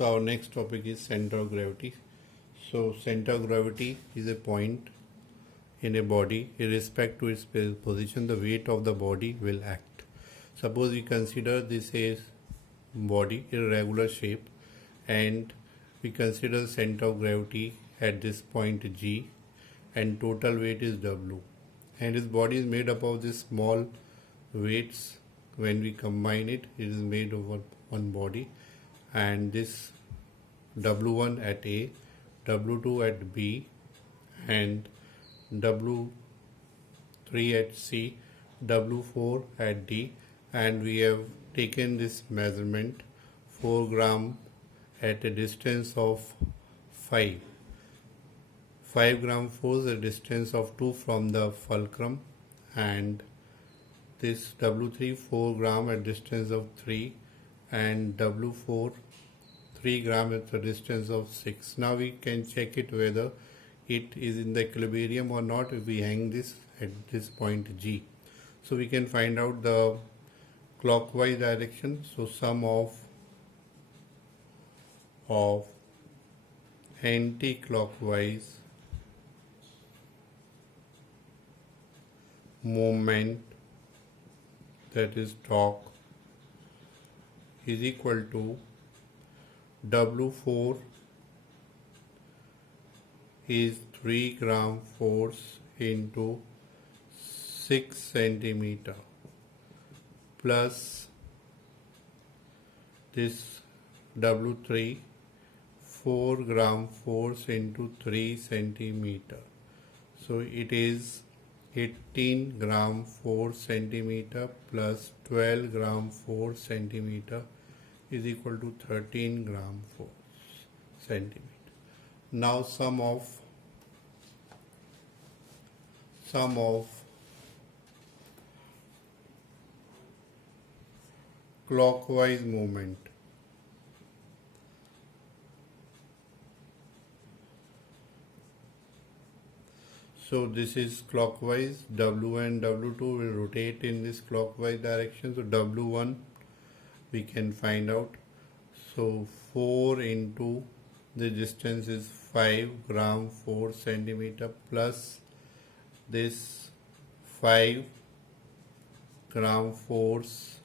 So our next topic is center of gravity. So center of gravity is a point in a body. Irrespective to its position, the weight of the body will act. Suppose we consider this is body, irregular shape, and we consider center of gravity at this point G, and total weight is W. And his body is made up of these small weights. When we combine it, it is made over one body, and this W1 at A, W2 at B, and W3 at C, W4 at D, and we have taken this measurement 4 gram at a distance of 5 gram force, a distance of 2 from the fulcrum, and this W3 4 gram at distance of 3, and W4 3 gram at the distance of 6. Now we can check it whether it is in the equilibrium or not if we hang this at this point G. So we can find out the clockwise direction. So sum of anti-clockwise movement, that is torque, is equal to W4 is 3 gram force into 6 centimeter plus this W3 4 gram force into 3 centimeter. So it is 18 gram 4 centimeter plus 12 gram 4 centimeter is equal to 13 gram 4 centimeter. Now sum of clockwise movement. So this is clockwise. W and W2 will rotate in this clockwise direction. So W1 we can find out. So 4 into the distance is 5 gram 4 centimeter plus this 5 gram force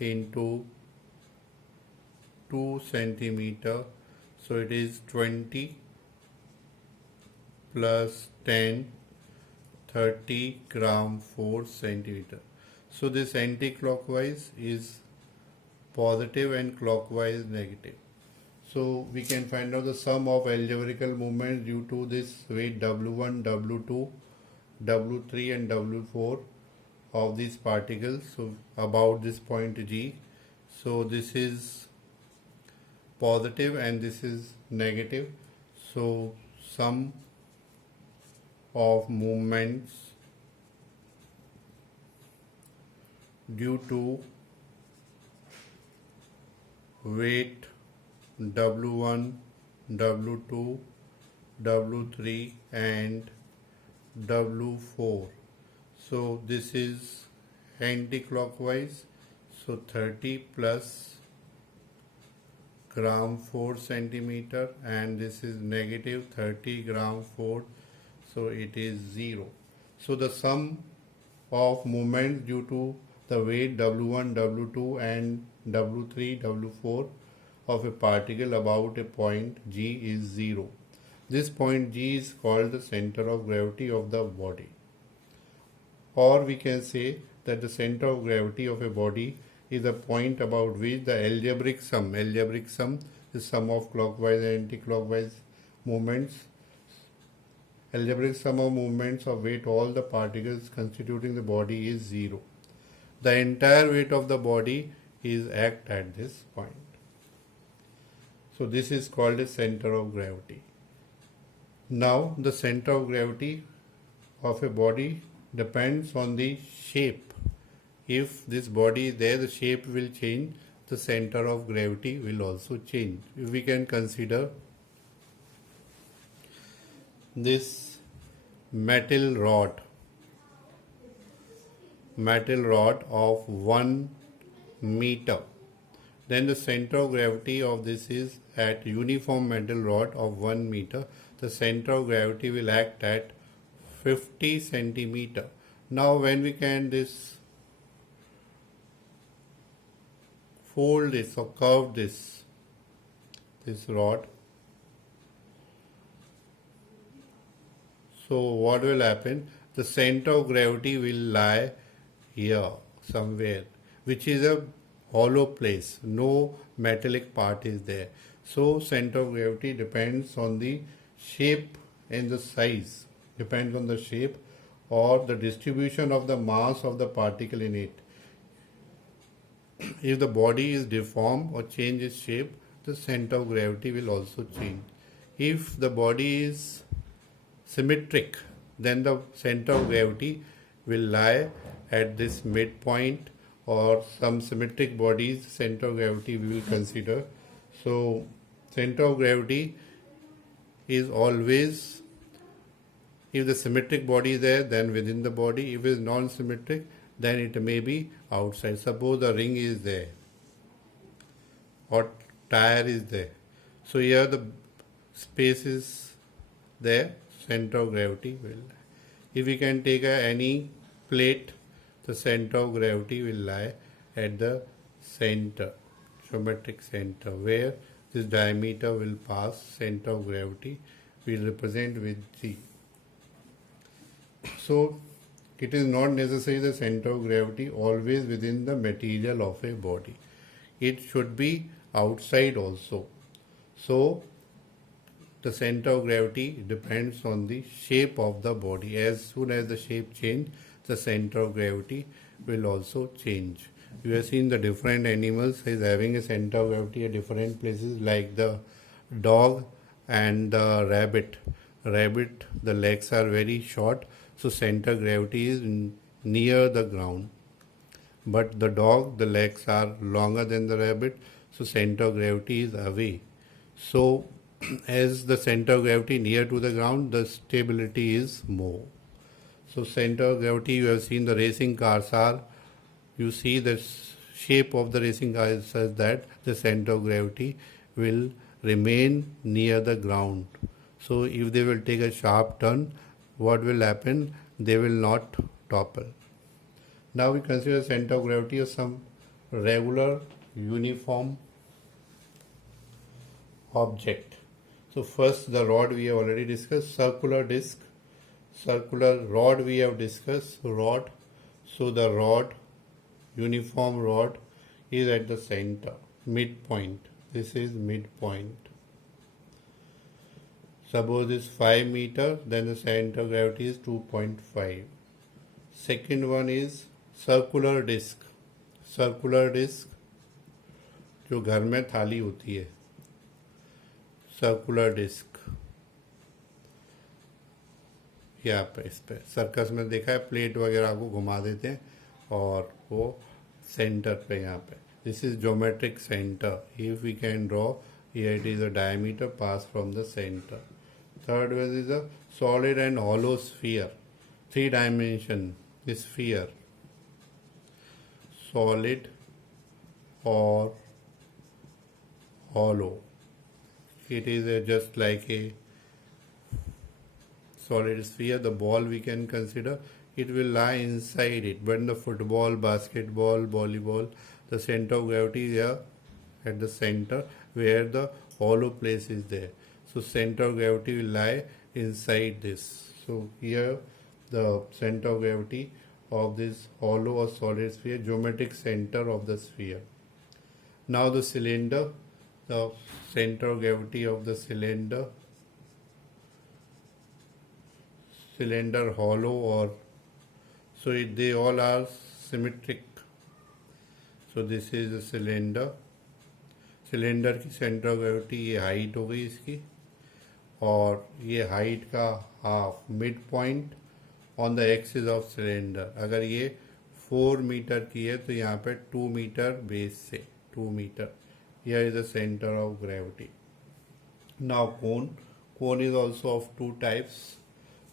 into 2 centimeter. So it is 20 plus 10, 30 gram 4 centimeter. So this anti-clockwise is positive and clockwise negative. So we can find out the sum of algebraical movements due to this weight W1, W2, W3 and W4 of these particles. So about this point G. So this is positive and this is negative. So sum of movements due to weight W1, W2, W3 and W4. So this is anti-clockwise. So 30 plus gram 4 centimeter, and this is negative 30 gram 4. So it is 0. So the sum of movements due to the weight W1, W2 and W3, W4 of a particle about a point G is 0. This point G is called the center of gravity of the body. Or we can say that the center of gravity of a body is a point about which the algebraic sum is sum of clockwise and anti-clockwise movements. Algebraic sum of movements of weight all the particles constituting the body is 0. The entire weight of the body is act at this point. So this is called a center of gravity. Now the center of gravity of a body depends on the shape. If this body is there, the shape will change, the center of gravity will also change. If we can consider this metal rod of 1 meter then the center of gravity of this is at uniform metal rod of 1 meter. The center of gravity will act at 50 centimeter. Now when we can this fold this or curve this rod, so what will happen? The center of gravity will lie here somewhere, which is a hollow place. No metallic part is there. So center of gravity depends on the shape and the size. Depends on the shape or the distribution of the mass of the particle in it. If the body is deformed or change its shape, the center of gravity will also change. If the body is symmetric, then the center of gravity will lie at this midpoint, or some symmetric bodies center of gravity we will consider. So center of gravity is always, if the symmetric body is there, then within the body. If it is non-symmetric, then it may be outside. Suppose the ring is there or tire is there. So here the space is there, center of gravity will. If we can take any plate, the center of gravity will lie at the center, geometric center, where this diameter will pass. Center of gravity will represent with G. So it is not necessary the center of gravity always within the material of a body. It should be outside also. So the center of gravity depends on the shape of the body. As soon as the shape change, the center of gravity will also change. You have seen the different animals is having a center of gravity at different places, like the dog and the rabbit. Rabbit, the legs are very short, so center of gravity is near the ground. But the dog, the legs are longer than the rabbit, so center of gravity is away. So as the center of gravity near to the ground, the stability is more. So center of gravity, you have seen the racing cars are, you see the shape of the racing car is such that the center of gravity will remain near the ground. So if they will take a sharp turn, what will happen? They will not topple. Now we consider center of gravity as some regular uniform object. So first the rod we have already discussed, circular disc. Circular rod we have discussed, rod. So the rod, uniform rod, is at the center, midpoint. This is midpoint. Suppose this 5 meter, then the center of gravity is 2.5. Second one is circular disc. Circular disc जो घर में थाली होती है, circular disc, यहाँ पे इस पे सर्कस में देखा है, प्लेट वगैरह को घुमा देते हैं और वो सेंटर पे यहाँ पे. This is geometric center. If we can draw, here it is a diameter pass from the center. Third one is a solid and hollow sphere. 3 dimension sphere. Solid or hollow. It is just like a solid sphere. The ball we can consider, it will lie inside it. But in the football, basketball, volleyball, the center of gravity is here at the center where the hollow place is there. So center of gravity will lie inside this. So here the center of gravity of this hollow or solid sphere, geometric center of the sphere. Now the cylinder, the center of gravity of the cylinder, hollow, or so they all are symmetric. So this is the cylinder. Cylinder की centre of gravity ये height हो गई इसकी, और ये height का half mid point on the axis of cylinder. अगर ये 4 मीटर की है तो यहाँ पे 2 मीटर बेस से 2 metre. Here is the centre of gravity. Now cone is also of 2 types.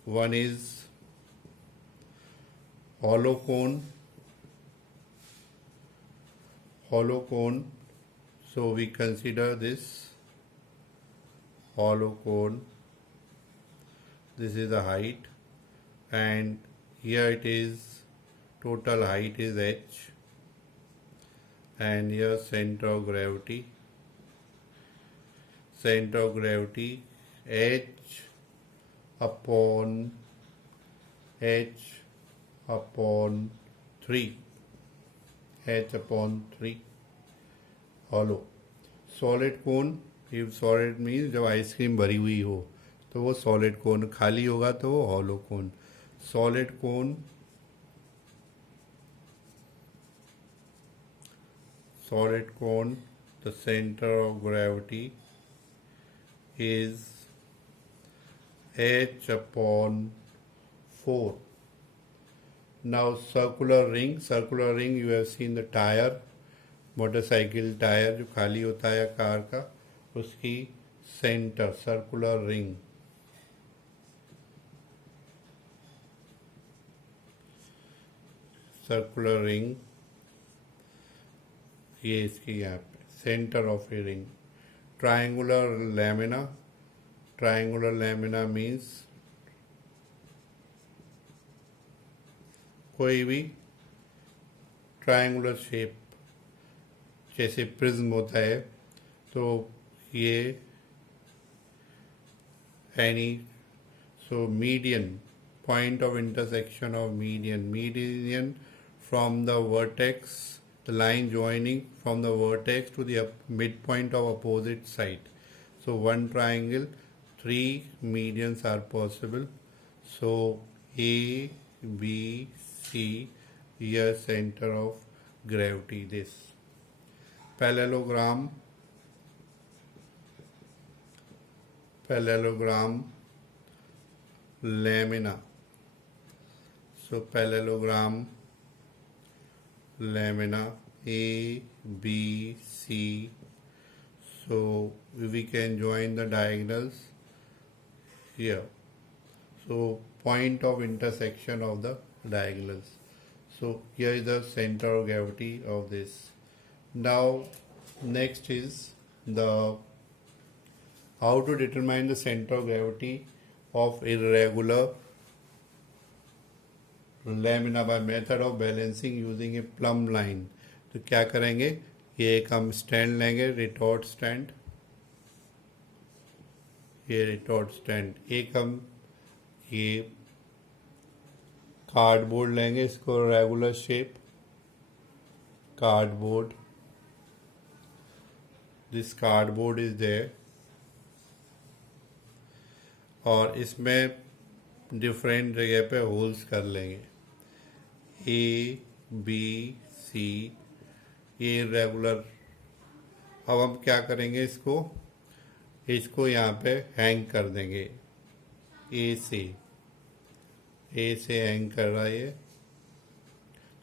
One is hollow cone So we consider this hollow cone. This is the height, and here it is, total height is h, and here center of gravity h upon 3 hollow. Solid cone, if solid means जब ice cream भरी हुई हो तो वो solid कोन, खाली होगा तो वो hollow cone. Solid cone the center of gravity is h upon 4. Now circular ring you have seen the tire, motorcycle tyre जो खाली होता है कार का, उसकी सेंटर सर्कुलर रिंग ये इसकी यहाँ पे centre of a ring. Triangular lamina means कोई भी ट्रायंगुलर शेप, जैसे प्रिज्म होता है तो ये any. So median, point of intersection of median from the vertex, the line joining from the vertex to the midpoint of opposite side. So one triangle, 3 medians are possible. So A, B, C, here center of gravity. This parallelogram lamina. So parallelogram lamina A, B, C. So we can join the diagonals here. So point of intersection of the diagonals. So here is the center of gravity of this. Now next is the how to determine the center of gravity of irregular lamina by method of balancing using a plumb line. तो क्या करेंगे, ये एक हम stand लेंगे, retort stand, ये retort stand. एक हम ये कार्डबोर्ड लेंगे, इसको regular shape cardboard. This cardboard is there, और इसमें डिफरेंट जगह पे होल्स कर लेंगे. ए, बी, सी, ये रेगुलर. अब हम क्या करेंगे, इसको यहाँ पे हैंग कर देंगे. ए से हैंग कर रहा है. ये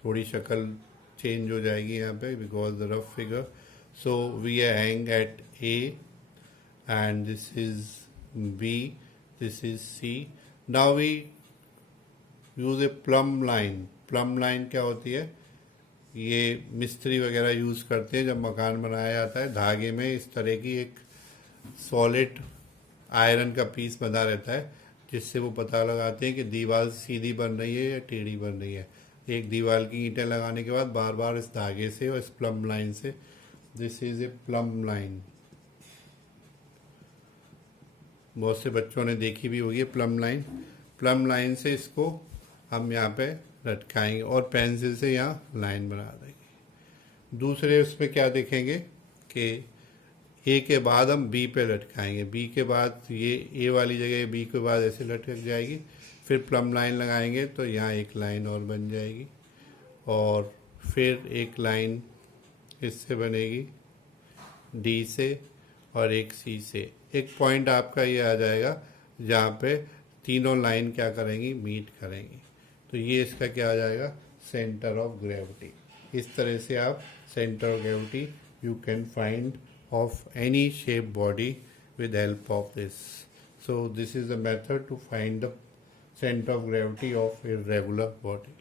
थोड़ी शक्ल चेंज हो जाएगी यहाँ पे because the rough figure. So we hang at A end this is B, this is C. Now we use a plumb line. Plumb line क्या होती है, ये मिस्त्री वगैरह यूज़ करते हैं जब मकान बनाया जाता है. धागे में इस तरह की एक सॉलिड आयरन का पीस बंधा रहता है, जिससे वो पता लगाते हैं कि दीवार सीधी बन रही है या टेढ़ी बन रही है. एक दीवार की ईंटें लगाने के बाद बार बार इस धागे से और इस प्लम लाइन से. This is a plumb line. बहुत से बच्चों ने देखी भी होगी प्लम लाइन. प्लम लाइन से इसको हम यहाँ पे लटकाएंगे और पेंसिल से यहाँ लाइन बना देंगे. दूसरे उस पर क्या देखेंगे कि ए के बाद हम बी पे लटकाएंगे. बी के बाद ये ए वाली जगह बी के बाद ऐसे लटक जाएगी. फिर प्लम लाइन लगाएंगे तो यहाँ एक लाइन और बन जाएगी, और फिर एक लाइन इससे बनेगी डी से, और एक सी से. एक पॉइंट आपका ये आ जाएगा जहाँ पे तीनों लाइन क्या करेंगी, मीट करेंगी. तो ये इसका क्या आ जाएगा, सेंटर ऑफ ग्रेविटी. इस तरह से आप centre of gravity you can find of any shape body with help of this. So this is the method to find the center of gravity of irregular body.